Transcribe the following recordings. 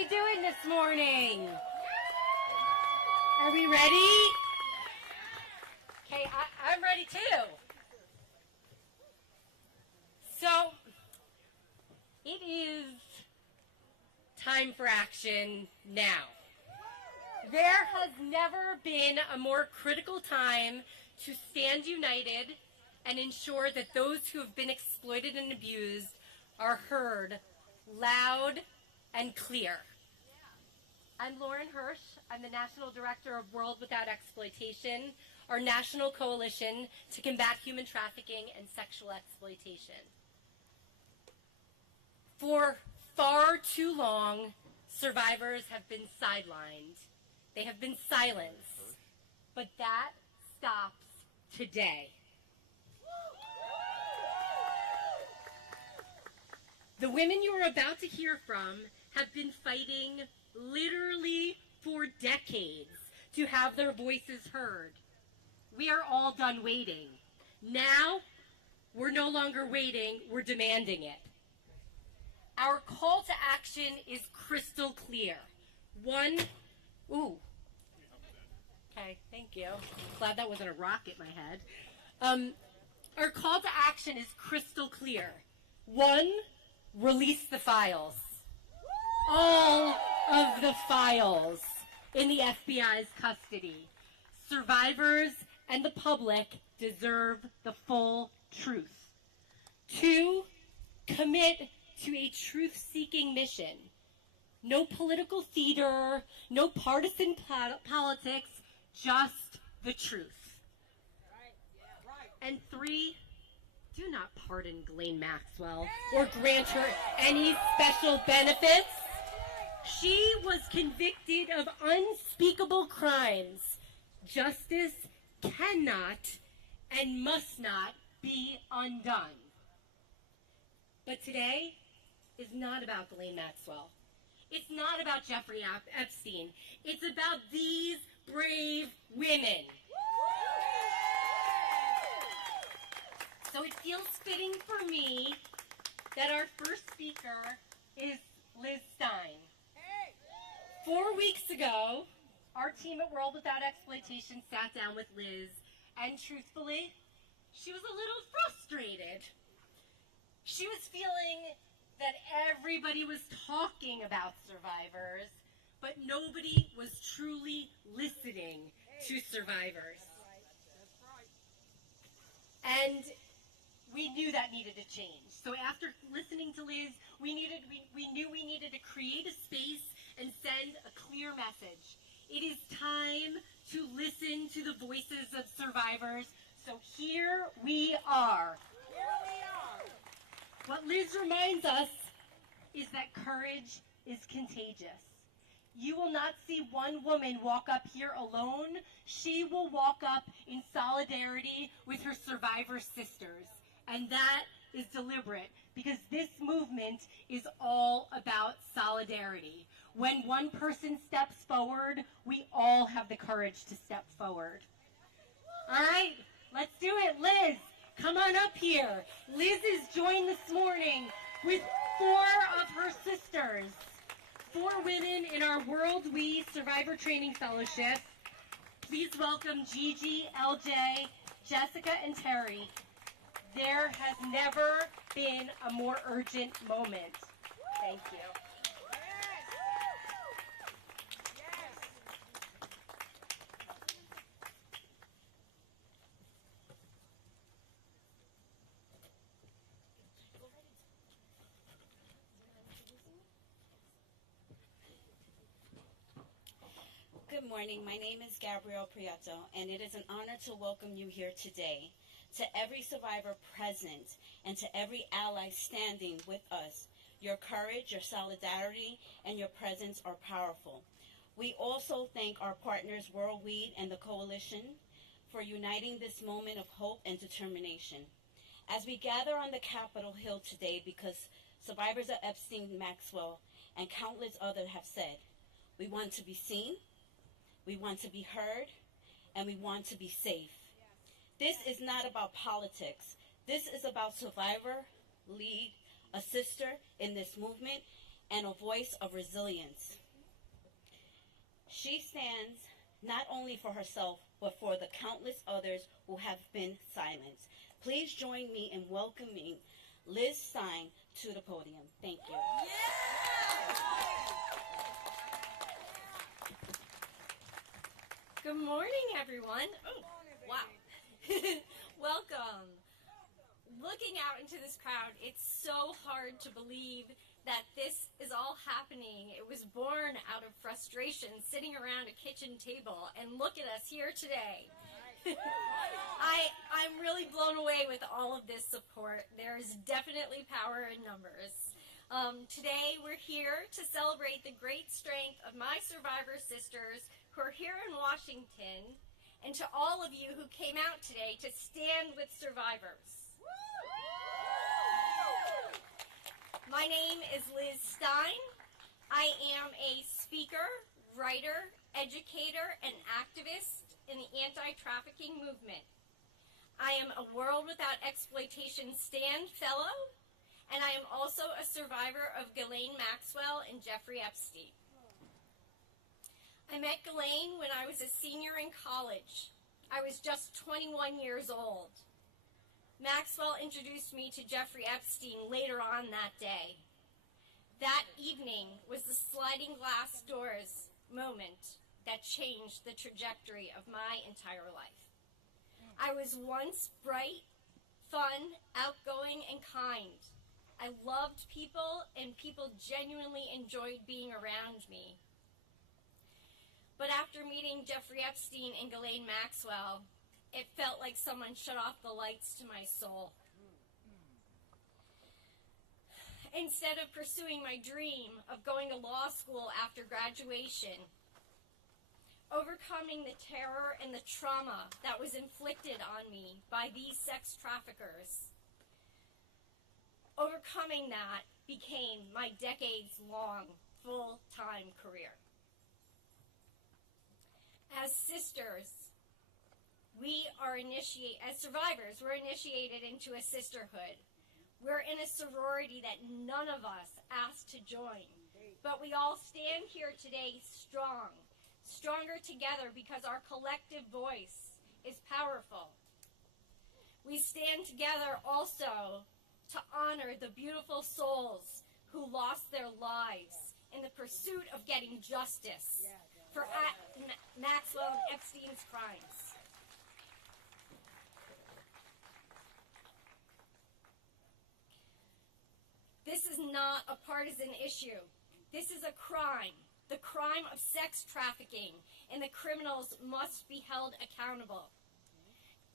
everybody doing this morning? Are we ready? Okay, I'm ready too. So, it is time for action now. There has never been a more critical time to stand united and ensure that those who have been exploited and abused are heard loud and clear. I'm Lauren Hirsch. I'm the National Director of World Without Exploitation, our national coalition to combat human trafficking and sexual exploitation. For far too long, survivors have been sidelined. They have been silenced. But that stops today. The women you are about to hear from have been fighting literally for decades to have their voices heard. We are all done waiting. Now, we're no longer waiting, we're demanding it. Our call to action is crystal clear. Okay, thank you. Glad that wasn't a rock at my head. Our call to action is crystal clear. 1, release the files. All of the files in the FBI's custody. Survivors and the public deserve the full truth. 2, commit to a truth-seeking mission. No political theater, no partisan politics, just the truth. And 3, do not pardon Ghislaine Maxwell or grant her any special benefits. She was convicted of unspeakable crimes. Justice cannot and must not be undone. But today is not about Ghislaine Maxwell. It's not about Jeffrey Epstein. It's about these brave women. So it feels fitting for me that our first speaker is Liz Stein. 4 weeks ago, our team at World Without Exploitation sat down with Liz, and truthfully, she was a little frustrated. She was feeling that everybody was talking about survivors, but nobody was truly listening to survivors. And we knew that needed to change. So after listening to Liz, we knew we needed to create a space and send a clear message. It is time to listen to the voices of survivors. So here we are. What Liz reminds us is that courage is contagious. You will not see one woman walk up here alone. She will walk up in solidarity with her survivor sisters. And that is deliberate because this movement is all about solidarity. When one person steps forward, we all have the courage to step forward. All right, let's do it. Liz, come on up here. Liz is joined this morning with 4 of her sisters. 4 women in our World We Survivor Training Fellowship. Please welcome Gigi, LJ, Jessica, and Terry. There has never been a more urgent moment. Thank you. Good morning. My name is Gabrielle Prieto, and it is an honor to welcome you here today. To every survivor present and to every ally standing with us, your courage, your solidarity, and your presence are powerful. We also thank our partners, World Weed and the Coalition, for uniting this moment of hope and determination. As we gather on the Capitol Hill today, because survivors of Epstein, Maxwell, and countless others have said, we want to be seen, we want to be heard, and we want to be safe. This is not about politics. This is about survivor, lead, a sister in this movement, and a voice of resilience. She stands not only for herself, but for the countless others who have been silenced. Please join me in welcoming Liz Stein to the podium. Thank you. Good morning, everyone. Oh, wow. Welcome. Looking out into this crowd, it's so hard to believe that this is all happening. It was born out of frustration, sitting around a kitchen table, and look at us here today. I'm really blown away with all of this support. There's definitely power in numbers. Today we're here to celebrate the great strength of my survivor sisters who are here in Washington, and to all of you who came out today to stand with survivors. My name is Liz Stein. I am a speaker, writer, educator, and activist in the anti-trafficking movement. I am a World Without Exploitation Stand Fellow, and I am also a survivor of Ghislaine Maxwell and Jeffrey Epstein. I met Ghislaine when I was a senior in college. I was just 21 years old. Maxwell introduced me to Jeffrey Epstein later on that day. That evening was the sliding glass doors moment that changed the trajectory of my entire life. I was once bright, fun, outgoing, and kind. I loved people, and people genuinely enjoyed being around me. But after meeting Jeffrey Epstein and Ghislaine Maxwell, it felt like someone shut off the lights to my soul. Instead of pursuing my dream of going to law school after graduation, overcoming the terror and the trauma that was inflicted on me by these sex traffickers, overcoming that became my decades-long full-time career. As sisters, as survivors, we're initiated into a sisterhood. We're in a sorority that none of us asked to join, but we all stand here today strong, stronger together because our collective voice is powerful. We stand together also to honor the beautiful souls who lost their lives in the pursuit of getting justice for Maxwell and Epstein's crimes. This is not a partisan issue. This is a crime, the crime of sex trafficking, and the criminals must be held accountable.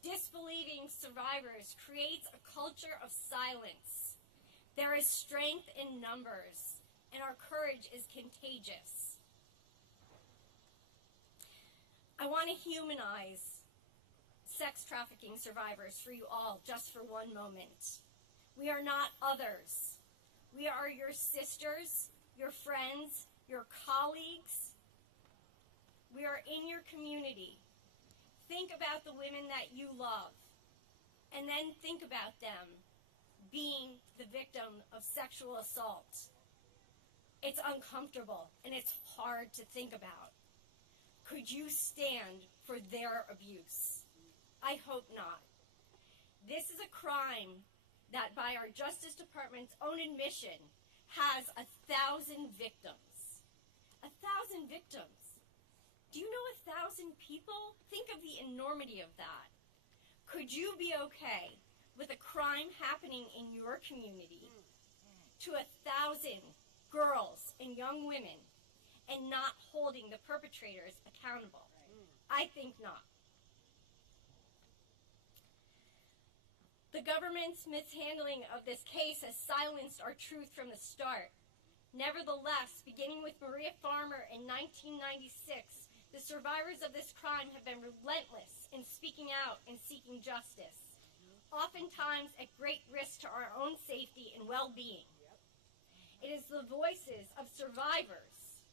Disbelieving survivors creates a culture of silence. There is strength in numbers, and our courage is contagious. I want to humanize sex trafficking survivors for you all just for one moment. We are not others. We are your sisters, your friends, your colleagues. We are in your community. Think about the women that you love, and then think about them being the victim of sexual assault. It's uncomfortable, and it's hard to think about. Could you stand for their abuse? I hope not. This is a crime that, by our Justice Department's own admission, has 1,000 victims. 1,000 victims. Do you know 1,000 people? Think of the enormity of that. Could you be okay with a crime happening in your community to 1,000 girls and young women and not holding the perpetrators accountable? I think not. The government's mishandling of this case has silenced our truth from the start. Nevertheless, beginning with Maria Farmer in 1996, the survivors of this crime have been relentless in speaking out and seeking justice, oftentimes at great risk to our own safety and well-being. It is the voices of survivors.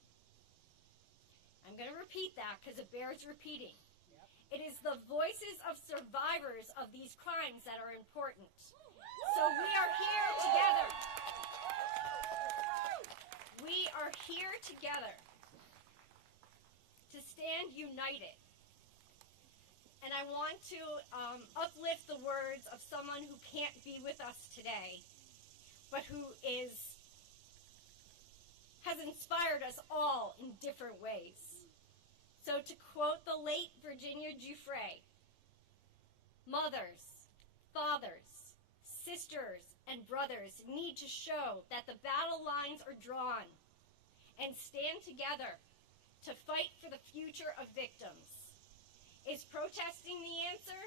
I'm going to repeat that because it bears repeating. It is the voices of survivors of these crimes that are important. So we are here together. We are here together to stand united. And I want to uplift the words of someone who can't be with us today, but who has inspired us all in different ways. So to quote the late Virginia Giuffre, mothers, fathers, sisters, and brothers need to show that the battle lines are drawn and stand together to fight for the future of victims. Is protesting the answer?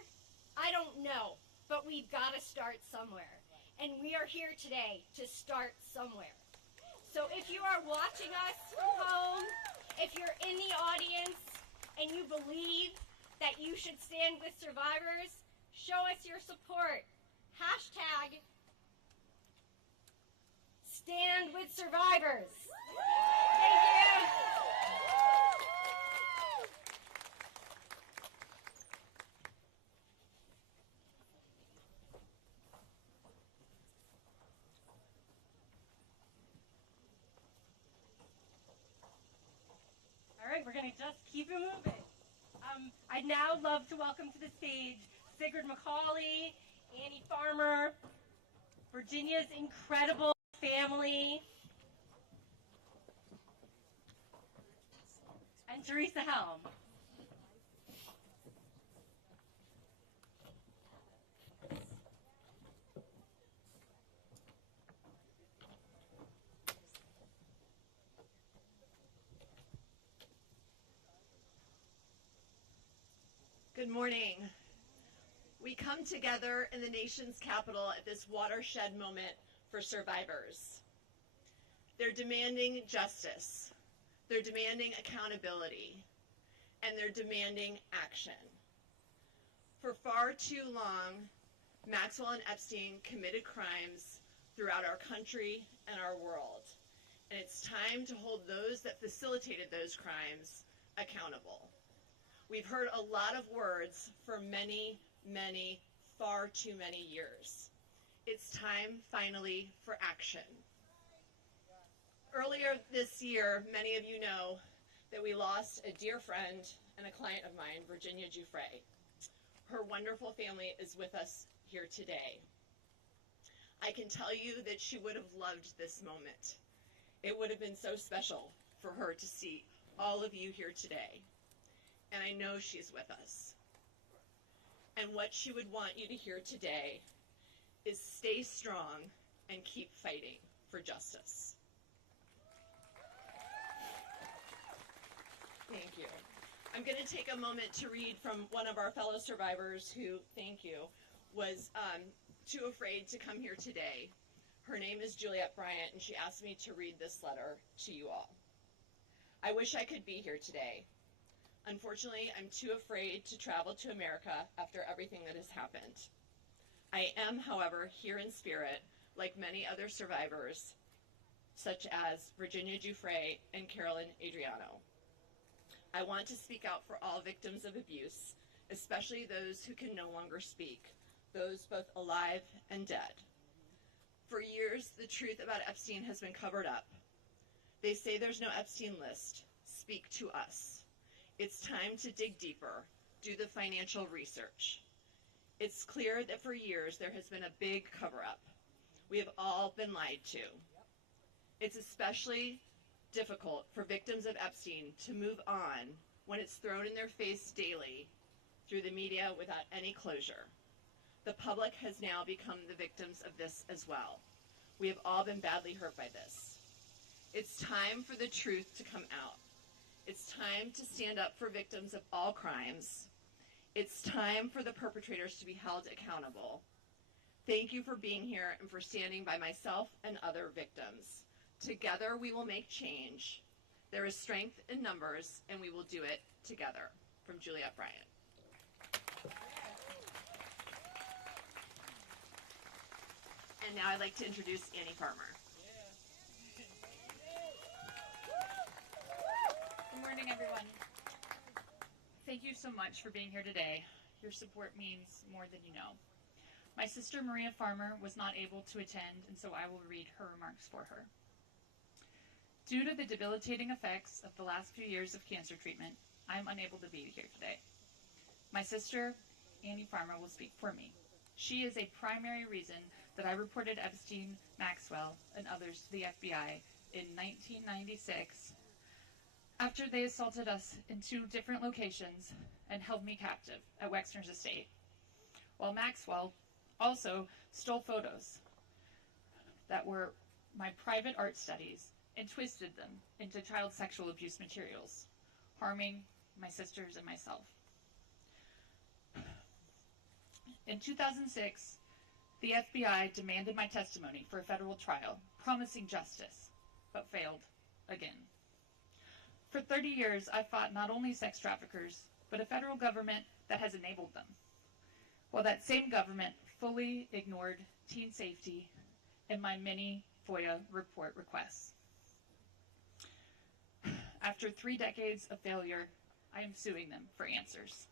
I don't know, but we've got to start somewhere. And we are here today to start somewhere. So if you are watching us from home, if you're in the audience and you believe that you should stand with survivors, show us your support. Hashtag Stand with Survivors. Thank you. All right, we're going to just keep it moving. I'd now love to welcome to the stage Sigrid McCauley, Annie Farmer, Virginia's incredible family, and Teresa Helm. Good morning. We come together in the nation's capital at this watershed moment for survivors. They're demanding justice, they're demanding accountability, and they're demanding action. For far too long, Maxwell and Epstein committed crimes throughout our country and our world, and it's time to hold those that facilitated those crimes accountable. We've heard a lot of words for many, far too many years. It's time, finally, for action. Earlier this year, many of you know that we lost a dear friend and a client of mine, Virginia Giuffre. Her wonderful family is with us here today. I can tell you that she would have loved this moment. It would have been so special for her to see all of you here today. And I know she's with us. And what she would want you to hear today is stay strong and keep fighting for justice. Thank you. I'm going to take a moment to read from one of our fellow survivors who, thank you, was too afraid to come here today. Her name is Juliette Bryant, and she asked me to read this letter to you all. I wish I could be here today. Unfortunately, I'm too afraid to travel to America after everything that has happened. I am, however, here in spirit, like many other survivors, such as Virginia Giuffre and Carolyn Adriano. I want to speak out for all victims of abuse, especially those who can no longer speak, those both alive and dead. For years, the truth about Epstein has been covered up. They say there's no Epstein list. Speak to us. It's time to dig deeper, do the financial research. It's clear that for years there has been a big cover-up. We have all been lied to. It's especially difficult for victims of Epstein to move on when it's thrown in their face daily through the media without any closure. The public has now become the victims of this as well. We have all been badly hurt by this. It's time for the truth to come out. It's time to stand up for victims of all crimes. It's time for the perpetrators to be held accountable. Thank you for being here and for standing by myself and other victims. Together we will make change. There is strength in numbers, and we will do it together. From Juliette Bryant. And now I'd like to introduce Annie Farmer. Good morning, everyone. Thank you so much for being here today. Your support means more than you know. My sister Maria Farmer was not able to attend, and so I will read her remarks for her. Due to the debilitating effects of the last few years of cancer treatment, I am unable to be here today. My sister, Annie Farmer, will speak for me. She is a primary reason that I reported Epstein, Maxwell, and others to the FBI in 1996 after they assaulted us in 2 different locations and held me captive at Wexner's estate, while Maxwell also stole photos that were my private art studies and twisted them into child sexual abuse materials, harming my sisters and myself. In 2006, the FBI demanded my testimony for a federal trial, promising justice, but failed again. For 30 years, I've fought not only sex traffickers, but a federal government that has enabled them, while that same government fully ignored teen safety and my many FOIA report requests. After 3 decades of failure, I am suing them for answers.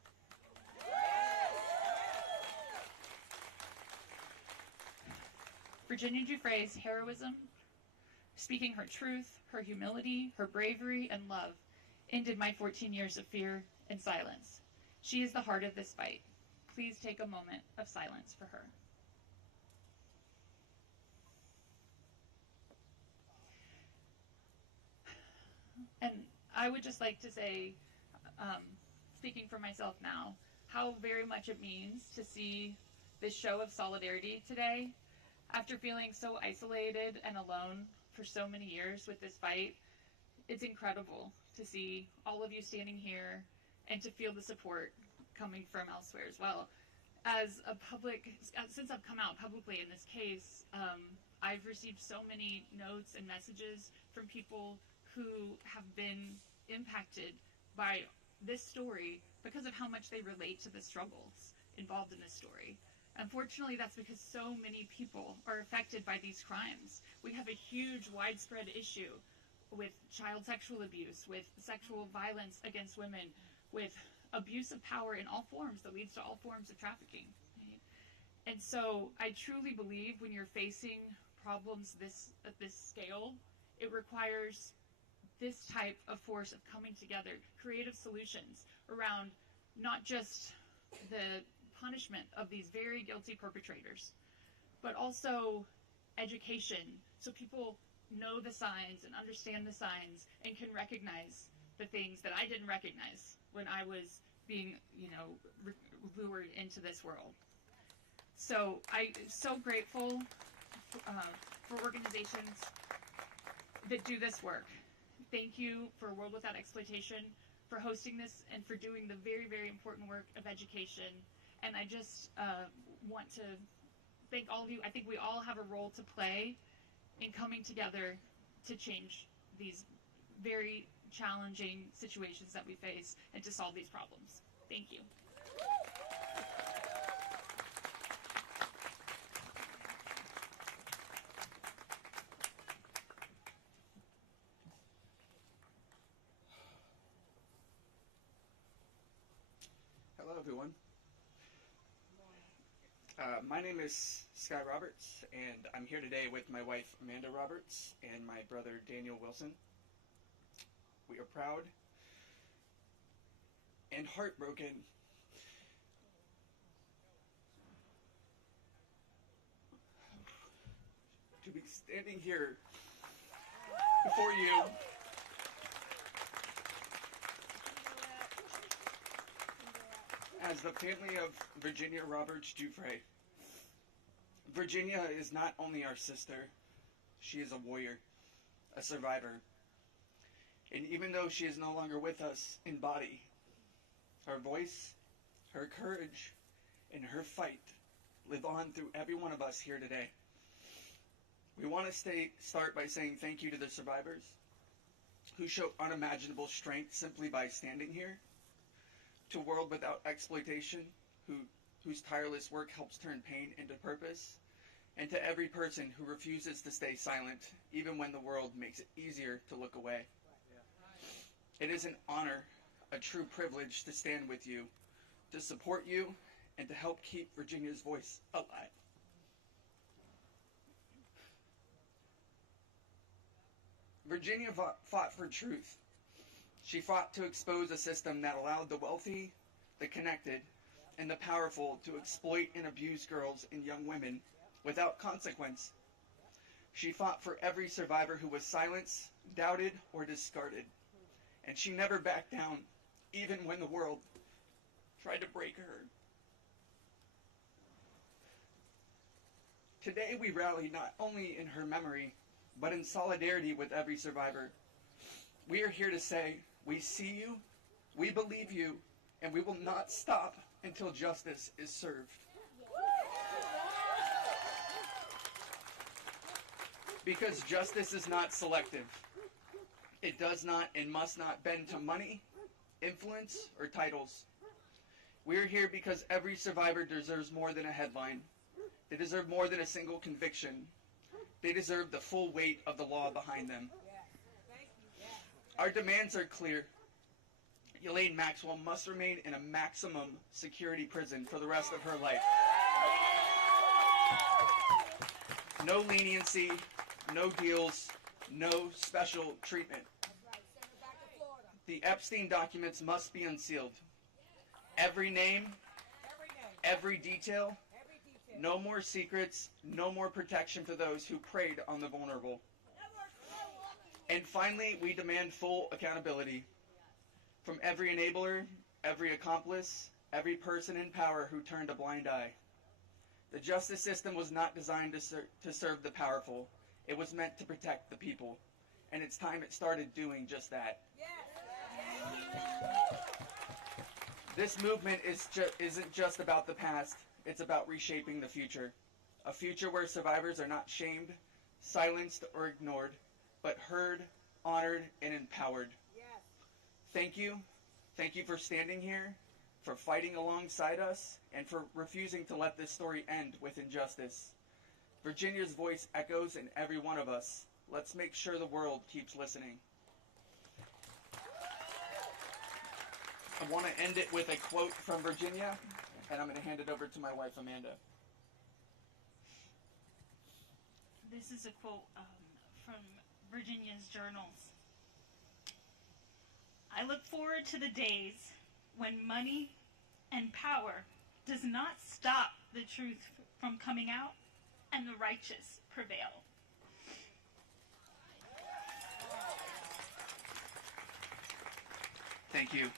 Virginia Giuffre's heroism, speaking her truth, her humility, her bravery, and love ended my 14 years of fear and silence. She is the heart of this fight. Please take a moment of silence for her. And I would just like to say, speaking for myself now, how very much it means to see this show of solidarity today. After feeling so isolated and alone for so many years with this fight, it's incredible to see all of you standing here and to feel the support coming from elsewhere as well. Since I've come out publicly in this case, I've received so many notes and messages from people who have been impacted by this story because of how much they relate to the struggles involved in this story. Unfortunately, that's because so many people are affected by these crimes. We have a huge, widespread issue with child sexual abuse, with sexual violence against women, with abuse of power in all forms that leads to all forms of trafficking. Right? And so I truly believe when you're facing problems at this scale, it requires this type of force of coming together, creative solutions around not just the punishment of these very guilty perpetrators, but also education, so people know the signs and understand the signs and can recognize the things that I didn't recognize when I was being, lured into this world. So I'm so grateful for organizations that do this work. Thank you for World Without Exploitation for hosting this and for doing the very, very important work of education. And I just want to thank all of you. I think we all have a role to play in coming together to change these very challenging situations that we face and to solve these problems. Thank you. Hello, everyone. My name is Sky Roberts, and I'm here today with my wife, Amanda Roberts, and my brother, Daniel Wilson. We are proud and heartbroken to be standing here before you as the family of Virginia Roberts Giuffre. Virginia is not only our sister, she is a warrior, a survivor. And even though she is no longer with us in body, her voice, her courage, and her fight live on through every one of us here today. We want to start by saying thank you to the survivors who show unimaginable strength simply by standing here, to World Without Exploitation, whose tireless work helps turn pain into purpose, and to every person who refuses to stay silent, even when the world makes it easier to look away. It is an honor, a true privilege to stand with you, to support you, and to help keep Virginia's voice alive. Virginia fought for truth. She fought to expose a system that allowed the wealthy, the connected, and the powerful to exploit and abuse girls and young women without consequence. She fought for every survivor who was silenced, doubted, or discarded. And she never backed down, even when the world tried to break her. Today we rally not only in her memory, but in solidarity with every survivor. We are here to say, we see you, we believe you, and we will not stop until justice is served. Because justice is not selective. It does not and must not bend to money, influence, or titles. We are here because every survivor deserves more than a headline. They deserve more than a single conviction. They deserve the full weight of the law behind them. Our demands are clear. Ghislaine Maxwell must remain in a maximum security prison for the rest of her life. No leniency, no deals, no special treatment. The Epstein documents must be unsealed. Every name, every detail, no more secrets, no more protection for those who preyed on the vulnerable. And finally, we demand full accountability from every enabler, every accomplice, every person in power who turned a blind eye. The justice system was not designed to serve the powerful. It was meant to protect the people. And it's time it started doing just that. This movement isn't just about the past. It's about reshaping the future. A future where survivors are not shamed, silenced, or ignored, but heard, honored, and empowered. Thank you. Thank you for standing here, for fighting alongside us, and for refusing to let this story end with injustice. Virginia's voice echoes in every one of us. Let's make sure the world keeps listening. I want to end it with a quote from Virginia, and I'm going to hand it over to my wife, Amanda. This is a quote from Virginia's journals. I look forward to the days when money and power does not stop the truth from coming out and the righteous prevail. Thank you.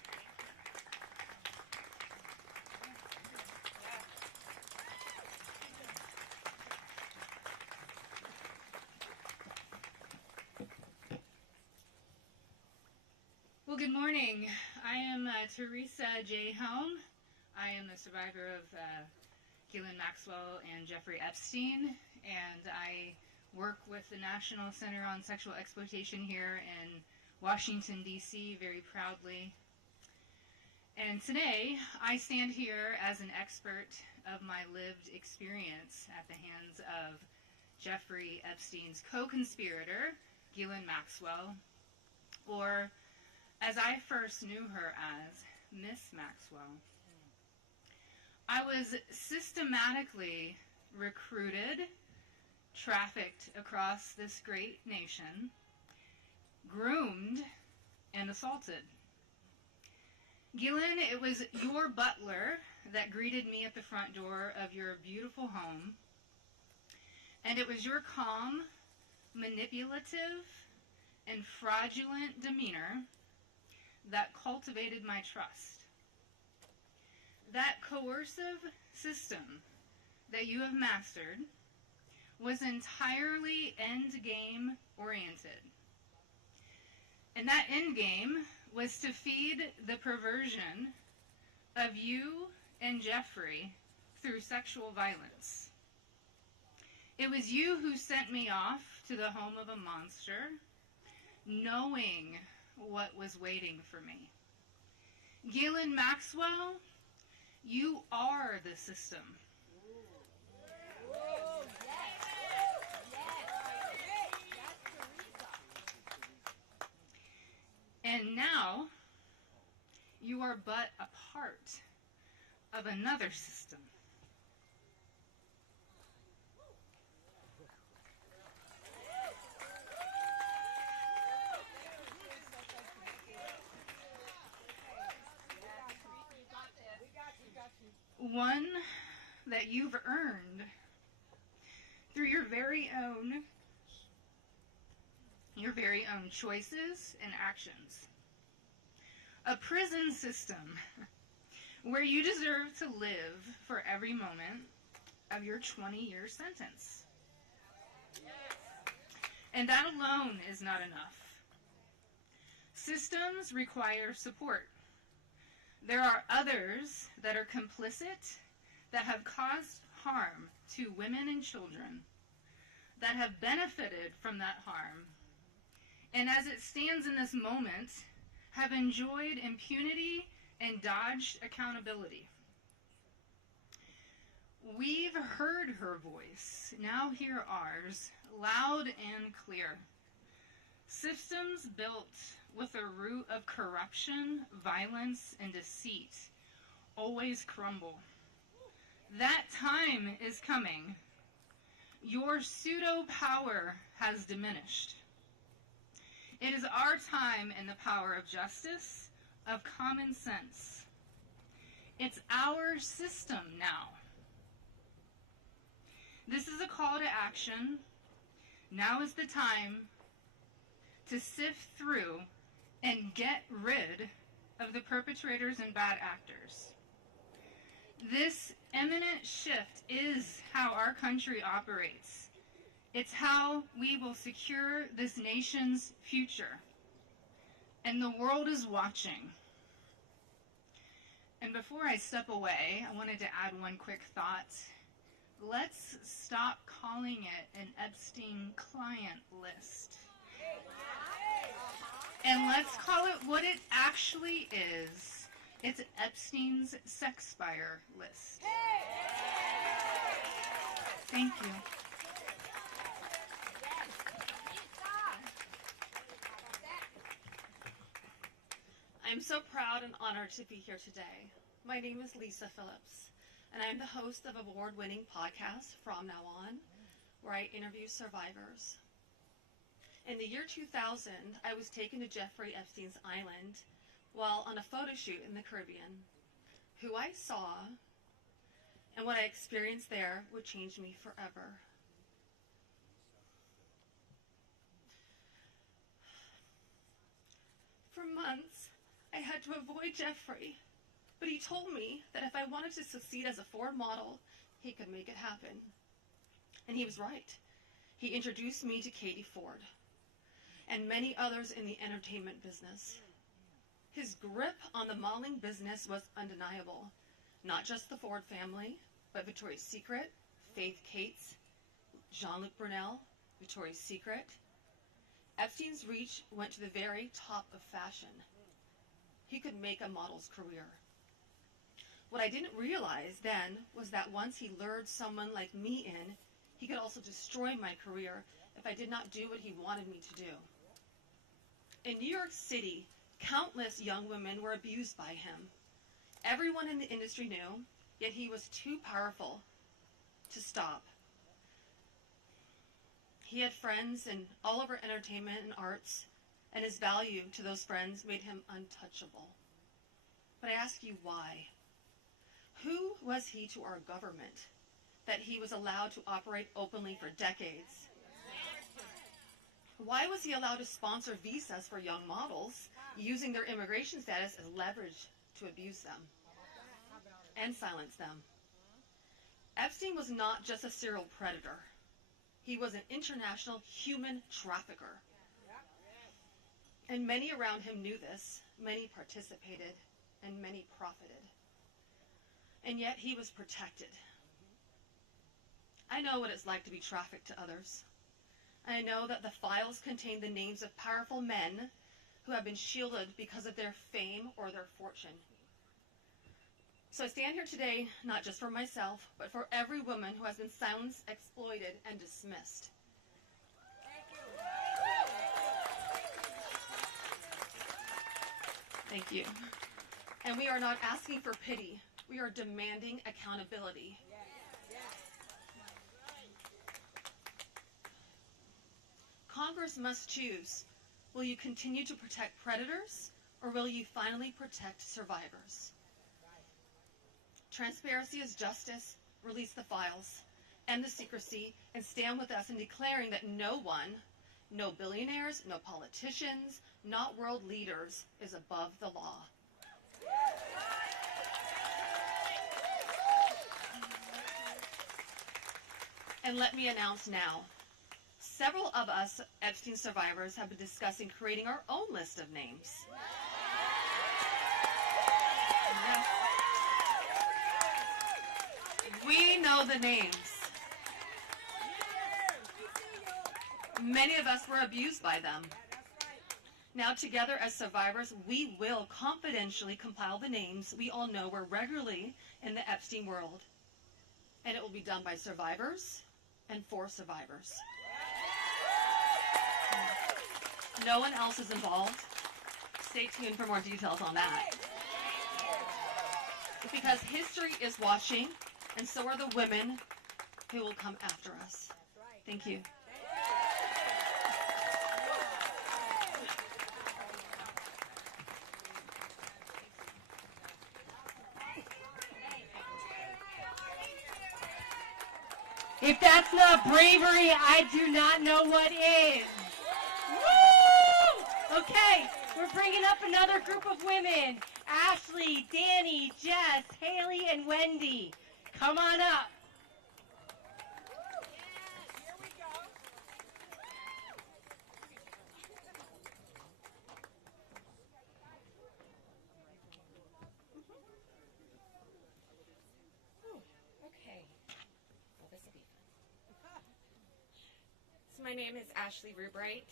Well, good morning. I am Teresa J. Helm. I am the survivor of Ghislaine Maxwell and Jeffrey Epstein, and I work with the National Center on Sexual Exploitation here in Washington, D.C. very proudly. And today, I stand here as an expert of my lived experience at the hands of Jeffrey Epstein's co-conspirator, Ghislaine Maxwell, or as I first knew her as, Miss Maxwell. I was systematically recruited, trafficked across this great nation, groomed, and assaulted. Ghislaine, it was your butler that greeted me at the front door of your beautiful home, and it was your calm, manipulative, and fraudulent demeanor that cultivated my trust. That coercive system that you have mastered was entirely end-game oriented. And that end game was to feed the perversion of you and Jeffrey through sexual violence. It was you who sent me off to the home of a monster, knowing what was waiting for me. Ghislaine Maxwell, you are the system. And now, you are but a part of another system. one that you've earned through your very own choices and actions. A prison system where you deserve to live for every moment of your 20-year sentence. And that alone is not enough. Systems require support. There are others that are complicit, that have caused harm to women and children, that have benefited from that harm, and as it stands in this moment, have enjoyed impunity and dodged accountability. We've heard her voice, now hear ours, loud and clear. Systems built with a root of corruption, violence, and deceit always crumble. That time is coming. Your pseudo-power has diminished. It is our time in the power of justice, of common sense. It's our system now. This is a call to action. Now is the time to sift through and get rid of the perpetrators and bad actors. This imminent shift is how our country operates. It's how we will secure this nation's future. And the world is watching. And before I step away, I wanted to add one quick thought. Let's stop calling it an Epstein client list. And let's call it what it actually is. It's Epstein's sex spire list. Thank you. I'm so proud and honored to be here today. My name is Lisa Phillips, and I am the host of award-winning podcast From Now On, where I interview survivors. In the year 2000, I was taken to Jeffrey Epstein's island while on a photo shoot in the Caribbean. Who I saw and what I experienced there would change me forever. For months, I had to avoid Jeffrey, but he told me that if I wanted to succeed as a Ford model, he could make it happen. And he was right. He introduced me to Katie Ford and many others in the entertainment business. His grip on the modeling business was undeniable. Not just the Ford family, but Victoria's Secret, Faith Cates, Jean-Luc Brunel, Victoria's Secret. Epstein's reach went to the very top of fashion. He could make a model's career. What I didn't realize then was that once he lured someone like me in, he could also destroy my career if I did not do what he wanted me to do. In New York City, countless young women were abused by him. Everyone in the industry knew, yet he was too powerful to stop. He had friends in all over entertainment and arts, and his value to those friends made him untouchable. But I ask you, why? Who was he to our government that he was allowed to operate openly for decades? Why was he allowed to sponsor visas for young models, using their immigration status as leverage to abuse them and silence them? Epstein was not just a serial predator. He was an international human trafficker. And many around him knew this. Many participated, and many profited. And yet he was protected. I know what it's like to be trafficked to others. I know that the files contain the names of powerful men who have been shielded because of their fame or their fortune. So I stand here today not just for myself, but for every woman who has been silenced, exploited, and dismissed. Thank you. And we are not asking for pity. We are demanding accountability. Congress must choose. Will you continue to protect predators, or will you finally protect survivors? Transparency is justice. Release the files. End the secrecy and stand with us in declaring that no one, no billionaires, no politicians, not world leaders, is above the law. And let me announce now, several of us Epstein survivors have been discussing creating our own list of names. Yes. We know the names. Many of us were abused by them. Now together as survivors, we will confidentially compile the names we all know were regularly in the Epstein world. And it will be done by survivors and for survivors. No one else is involved. Stay tuned for more details on that. Because history is watching, and so are the women who will come after us. Thank you. If that's not bravery, I do not know what is. Woo! Okay, we're bringing up another group of women. Ashley, Danny, Jess, Haley, and Wendy. Come on up. My name is Ashley Rubright,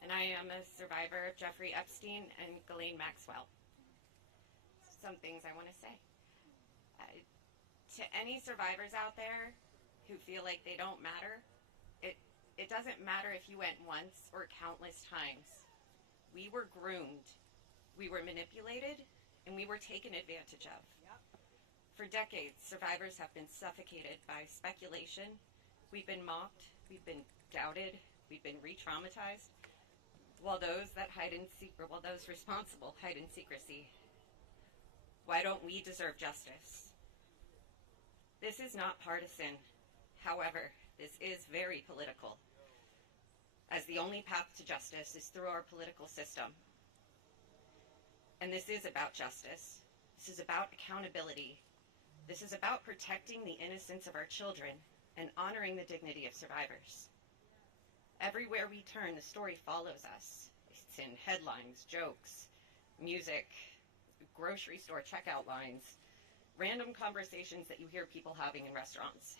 and I am a survivor of Jeffrey Epstein and Ghislaine Maxwell. Some things I want to say. To any survivors out there who feel like they don't matter, it doesn't matter if you went once or countless times. We were groomed, we were manipulated, and we were taken advantage of. For decades, survivors have been suffocated by speculation. We've been mocked, we've been doubted, we've been re-traumatized, while those responsible hide in secrecy. Why don't we deserve justice? This is not partisan. However, this is very political, as the only path to justice is through our political system. And this is about justice. This is about accountability. This is about protecting the innocence of our children and honoring the dignity of survivors. Everywhere we turn, the story follows us. It's in headlines, jokes, music, grocery store checkout lines, random conversations that you hear people having in restaurants.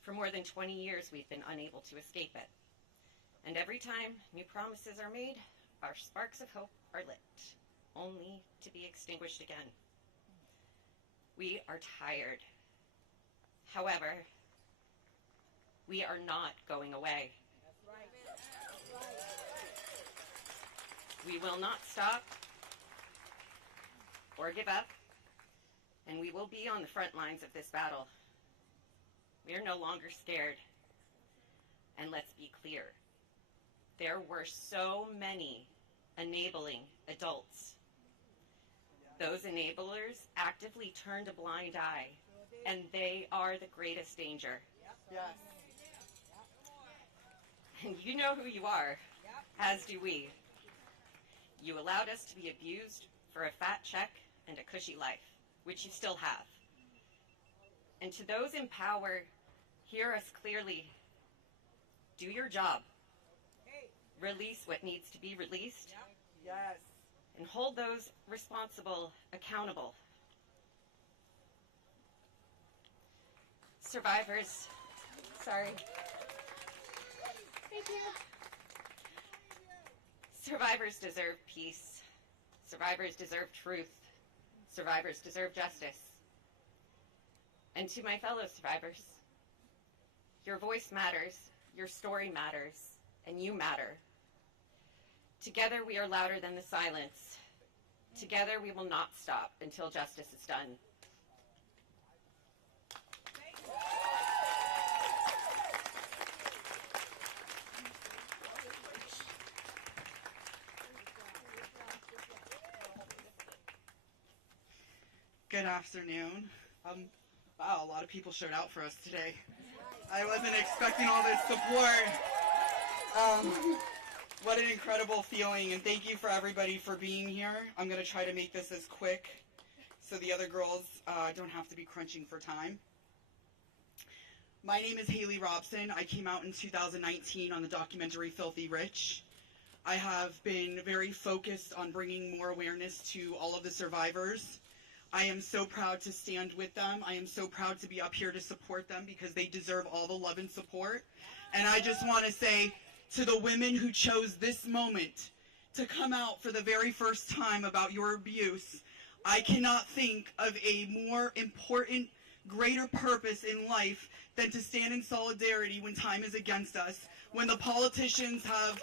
For more than 20 years, we've been unable to escape it. And every time new promises are made, our sparks of hope are lit, only to be extinguished again. We are tired. However, we are not going away. We will not stop or give up, and we will be on the front lines of this battle. We are no longer scared. And let's be clear, there were so many enabling adults. Those enablers actively turned a blind eye, and they are the greatest danger. Yes. And you know who you are, as do we. You allowed us to be abused for a fat check and a cushy life, which you still have. And to those in power, hear us clearly. Do your job. Release what needs to be released. Yes. And hold those responsible accountable. Survivors, sorry. Thank you. Survivors deserve peace. Survivors deserve truth. Survivors deserve justice. And to my fellow survivors, your voice matters, your story matters, and you matter. Together we are louder than the silence. Together we will not stop until justice is done. Good afternoon. Wow, a lot of people showed out for us today. I wasn't expecting all this support. What an incredible feeling, and thank you for everybody for being here. I'm going to try to make this as quick so the other girls don't have to be crunching for time. My name is Haley Robson. I came out in 2019 on the documentary Filthy Rich. I have been very focused on bringing more awareness to all of the survivors. I am so proud to stand with them. I am so proud to be up here to support them because they deserve all the love and support. And I just want to say to the women who chose this moment to come out for the very first time about your abuse, I cannot think of a more important, greater purpose in life than to stand in solidarity when time is against us, when the politicians have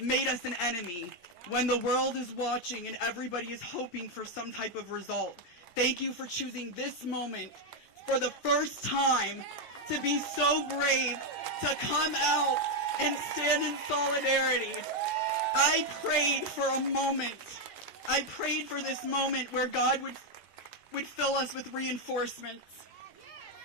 made us an enemy, when the world is watching and everybody is hoping for some type of result. Thank you for choosing this moment for the first time to be so brave to come out and stand in solidarity. I prayed for a moment. I prayed for this moment where God would fill us with reinforcements.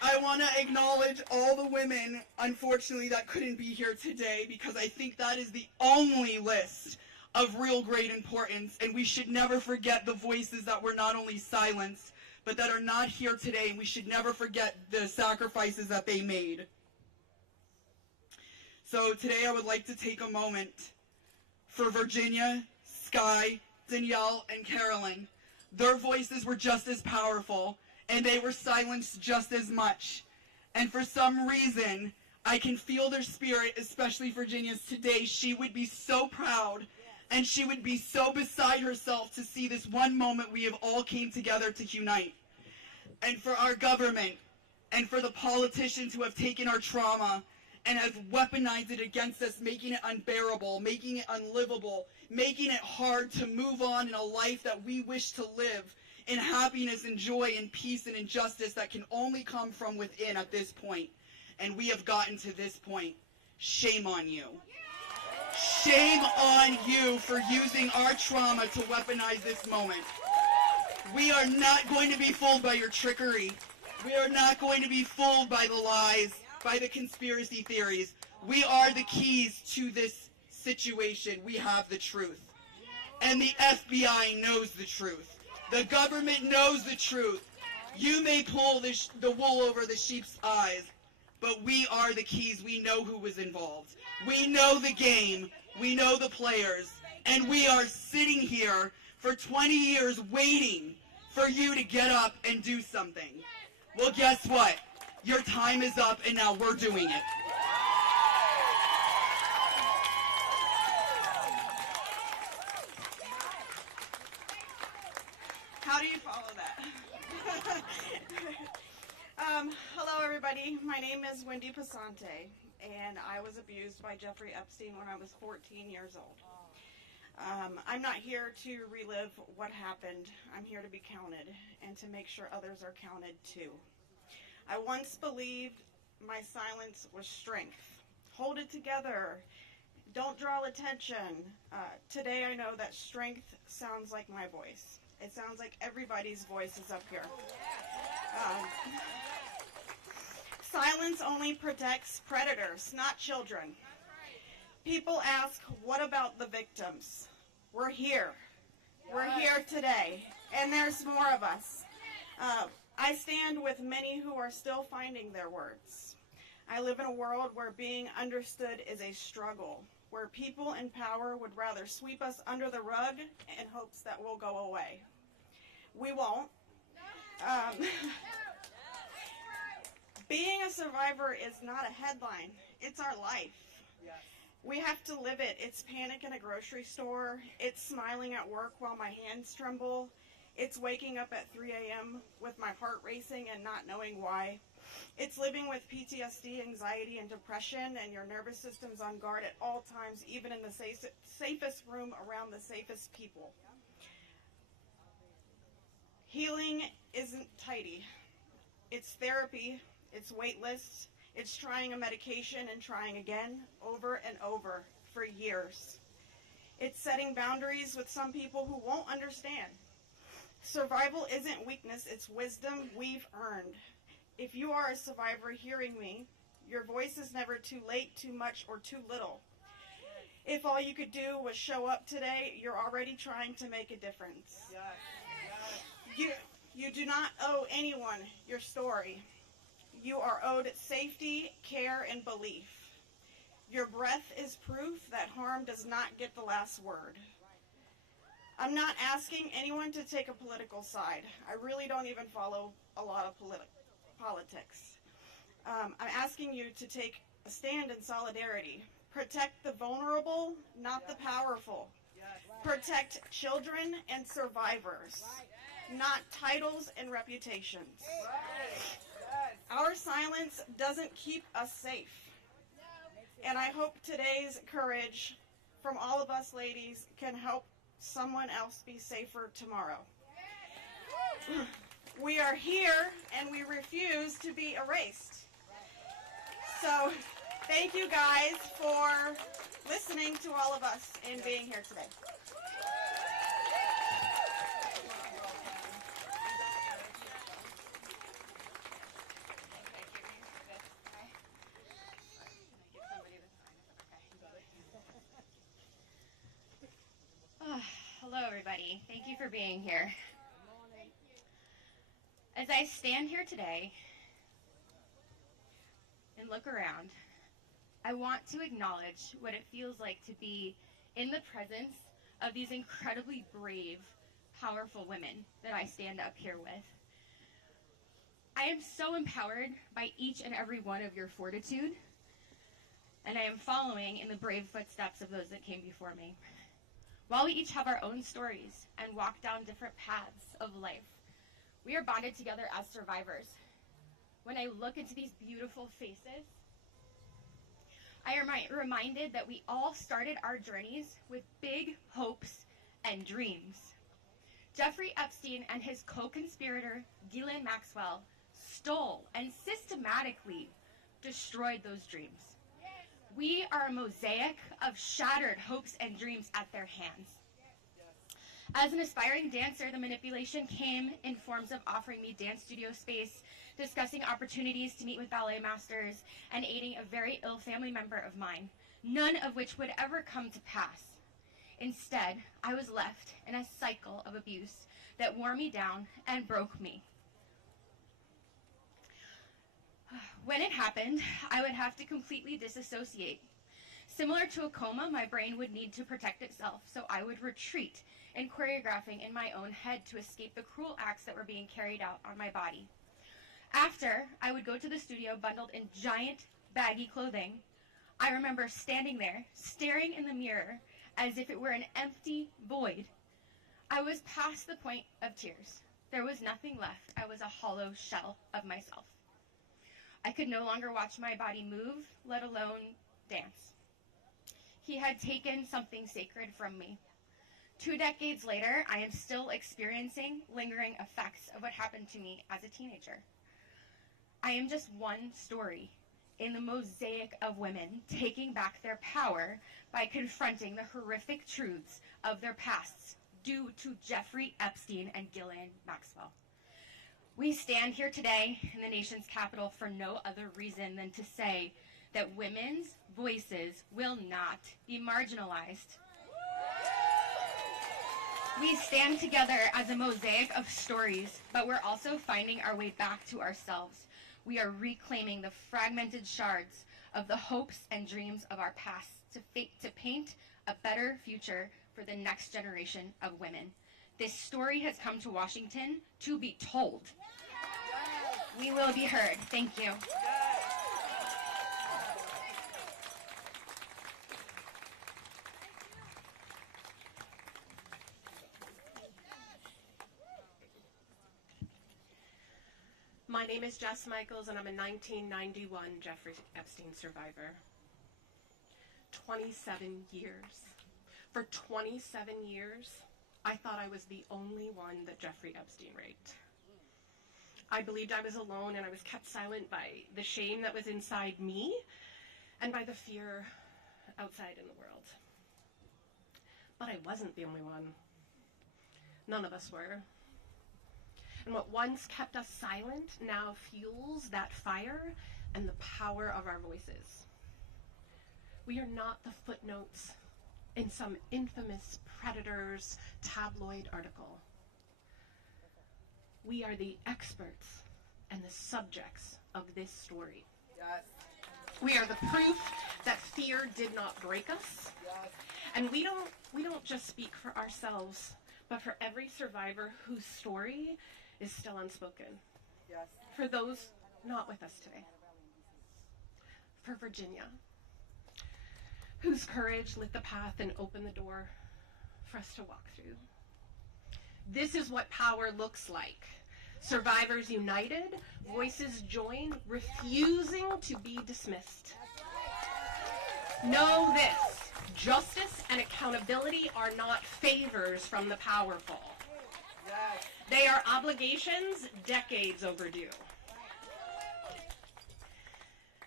I want to acknowledge all the women, unfortunately, that couldn't be here today because I think that is the only list of real great importance, and we should never forget the voices that were not only silenced, but that are not here today, and we should never forget the sacrifices that they made. So today I would like to take a moment for Virginia, Sky, Danielle, and Carolyn. Their voices were just as powerful, and they were silenced just as much. And for some reason, I can feel their spirit, especially Virginia's today. She would be so proud, and she would be so beside herself to see this one moment we have all came together to unite. And for our government, and for the politicians who have taken our trauma and have weaponized it against us, making it unbearable, making it unlivable, making it hard to move on in a life that we wish to live in happiness and joy and peace and injustice that can only come from within at this point. And we have gotten to this point. Shame on you. Shame on you for using our trauma to weaponize this moment. We are not going to be fooled by your trickery. We are not going to be fooled by the lies, by the conspiracy theories. We are the keys to this situation. We have the truth. And the FBI knows the truth. The government knows the truth. You may pull the wool over the sheep's eyes, but we are the keys. We know who was involved. We know the game. We know the players. And we are sitting here for 20 years waiting for you to get up and do something. Well, guess what? Your time is up, and now we're doing it. How do you follow that? Hello, everybody. My name is Wendy Pasante, and I was abused by Jeffrey Epstein when I was 14 years old. I'm not here to relive what happened. I'm here to be counted and to make sure others are counted too. I once believed my silence was strength. Hold it together. Don't draw attention. Today I know that strength sounds like my voice. It sounds like everybody's voice is up here. Silence only protects predators, not children. People ask, what about the victims? We're here. We're here today, and there's more of us. I stand with many who are still finding their words. I live in a world where being understood is a struggle, where people in power would rather sweep us under the rug in hopes that we'll go away. We won't. Being a survivor is not a headline. It's our life. We have to live it. It's panic in a grocery store. It's smiling at work while my hands tremble. It's waking up at 3 a.m. with my heart racing and not knowing why. It's living with PTSD, anxiety, and depression, and your nervous system's on guard at all times, even in the safest room around the safest people. Healing isn't tidy. It's therapy. It's wait lists. It's trying a medication and trying again, over and over, for years. It's setting boundaries with some people who won't understand. Survival isn't weakness, it's wisdom we've earned. If you are a survivor hearing me, your voice is never too late, too much, or too little. If all you could do was show up today, you're already trying to make a difference. You do not owe anyone your story. You are owed safety, care, and belief. Your breath is proof that harm does not get the last word. I'm not asking anyone to take a political side. I really don't even follow a lot of politics. I'm asking you to take a stand in solidarity. Protect the vulnerable, not the powerful. Protect children and survivors, not titles and reputations. Our silence doesn't keep us safe. And I hope today's courage from all of us ladies can help someone else be safer tomorrow. We are here and we refuse to be erased. So thank you guys for listening to all of us and being here today. Hello, everybody. Thank you for being here. As I stand here today and look around, I want to acknowledge what it feels like to be in the presence of these incredibly brave, powerful women that I stand up here with. I am so empowered by each and every one of your fortitude, and I am following in the brave footsteps of those that came before me. While we each have our own stories and walk down different paths of life, we are bonded together as survivors. When I look into these beautiful faces, I am reminded that we all started our journeys with big hopes and dreams. Jeffrey Epstein and his co-conspirator, Ghislaine Maxwell, stole and systematically destroyed those dreams. We are a mosaic of shattered hopes and dreams at their hands. As an aspiring dancer, the manipulation came in forms of offering me dance studio space, discussing opportunities to meet with ballet masters, and aiding a very ill family member of mine, none of which would ever come to pass. Instead, I was left in a cycle of abuse that wore me down and broke me. When it happened, I would have to completely disassociate. Similar to a coma, my brain would need to protect itself, so I would retreat in choreographing in my own head to escape the cruel acts that were being carried out on my body. After, I would go to the studio bundled in giant, baggy clothing. I remember standing there, staring in the mirror as if it were an empty void. I was past the point of tears. There was nothing left. I was a hollow shell of myself. I could no longer watch my body move, let alone dance. He had taken something sacred from me. 2 decades later, I am still experiencing lingering effects of what happened to me as a teenager. I am just one story in the mosaic of women taking back their power by confronting the horrific truths of their pasts due to Jeffrey Epstein and Ghislaine Maxwell. We stand here today in the nation's capital for no other reason than to say that women's voices will not be marginalized. We stand together as a mosaic of stories, but we're also finding our way back to ourselves. We are reclaiming the fragmented shards of the hopes and dreams of our past to paint a better future for the next generation of women. This story has come to Washington to be told. We will be heard. Thank you. My name is Jess Michaels, and I'm a 1991 Jeffrey Epstein survivor. 27 years. For 27 years, I thought I was the only one that Jeffrey Epstein raped. I believed I was alone, and I was kept silent by the shame that was inside me and by the fear outside in the world. But I wasn't the only one. None of us were. And what once kept us silent now fuels that fire and the power of our voices. We are not the footnotes in some infamous predator's tabloid article. We are the experts and the subjects of this story. Yes. We are the proof that fear did not break us. Yes. And we don't just speak for ourselves, but for every survivor whose story is still unspoken. Yes. For those not with us today. For Virginia, whose courage lit the path and opened the door for us to walk through. This is what power looks like. Survivors united, voices joined, refusing to be dismissed. Know this, justice and accountability are not favors from the powerful. Yes. They are obligations decades overdue.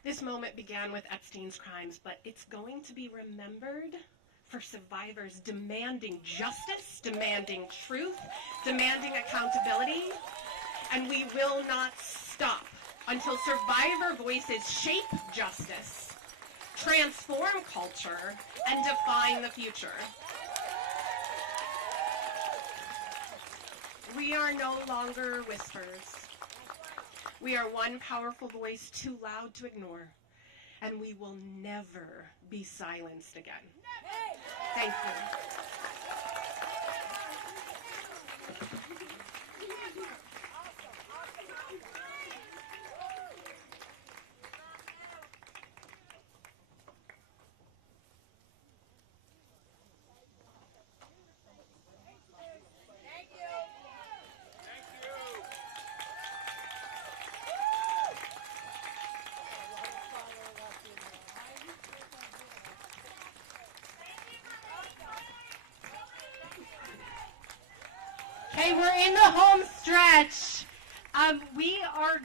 This moment began with Epstein's crimes, but it's going to be remembered for survivors demanding justice, demanding truth, demanding accountability, and we will not stop until survivor voices shape justice, transform culture, and define the future. We are no longer whispers. We are one powerful voice too loud to ignore, and we will never be silenced again. Thank you. Okay, we're in the home stretch. We are